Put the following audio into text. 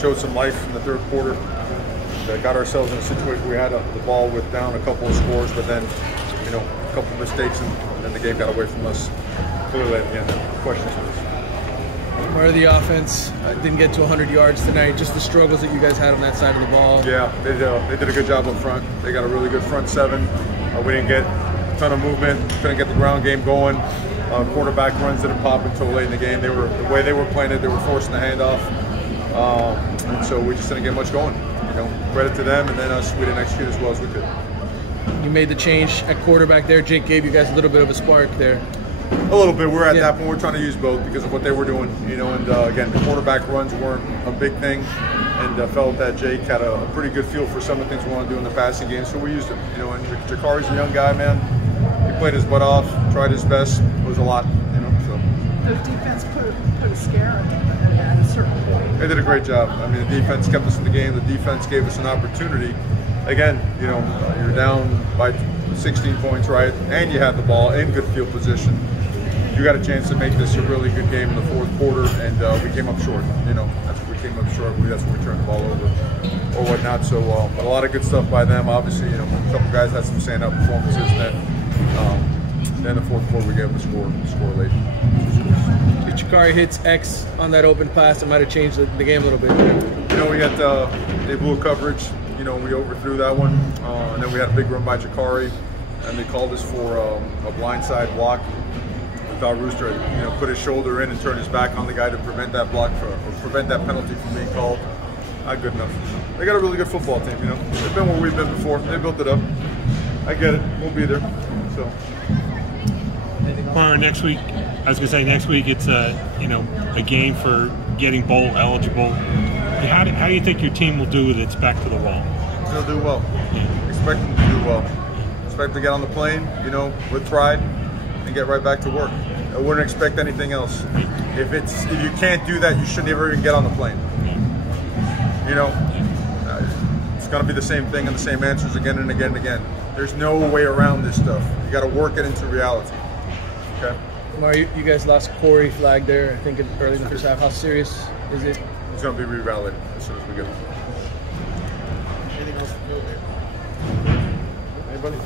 showed some life in the third quarter. Got ourselves in a situation where we had the ball with down a couple of scores, but then, a couple of mistakes, and then the game got away from us clearly at the end. Questions, please. Part of the offense didn't get to 100 yards tonight. Just the struggles that you guys had on that side of the ball. Yeah, they did a good job up front. They got a really good front seven. We didn't get a ton of movement. Couldn't get the ground game going. Quarterback runs didn't pop until late in the game. The way they were playing it, they were forcing the handoff, and so we just didn't get much going. Credit to them, and then us. We didn't execute as well as we could. You made the change at quarterback there. Jake gave you guys a little bit of a spark there. A little bit. We're at that point. We're trying to use both because of what they were doing. And again, the quarterback runs weren't a big thing, and felt that Jake had a pretty good feel for some of the things we want to do in the passing game, so we used him. And Jakari's a young guy, man. He played his butt off, tried his best. It was a lot, So. The defense put a scare on them at a certain point. They did a great job. I mean, the defense kept us in the game. The defense gave us an opportunity. Again, you're down by 16 points, right? And you have the ball in good field position. You got a chance to make this a really good game in the fourth quarter, and we came up short. That's what we came up short. That's when we turned the ball over or whatnot. So, but a lot of good stuff by them. Obviously, a couple guys had some standout performances. And then the fourth quarter, we gave them the score late. If Jakari hits X on that open pass, it might have changed the game a little bit. We got they blew coverage. We overthrew that one, and then we had a big run by Jakari, and they called us for a blindside block. Without Rooster, put his shoulder in and turn his back on the guy to prevent that block or prevent that penalty from being called. Not good enough. They got a really good football team. They've been where we've been before. They built it up. I get it. We'll be there. So. Mario, next week, I was gonna say next week it's a game for getting bowl eligible. How do you think your team will do with its back to the wall? They'll do well. Yeah. Expect them to do well. Expect to get on the plane, with pride, and get right back to work. I wouldn't expect anything else. If you can't do that, you shouldn't ever even get on the plane. It's gonna be the same thing and the same answers again and again and again. There's no way around this stuff. You got to work it into reality. Okay. Mario, you guys lost Corey Flag there, I think, early in the first half. How serious is it? He's going to be revalidated as soon as we get him. Anything else? Anybody?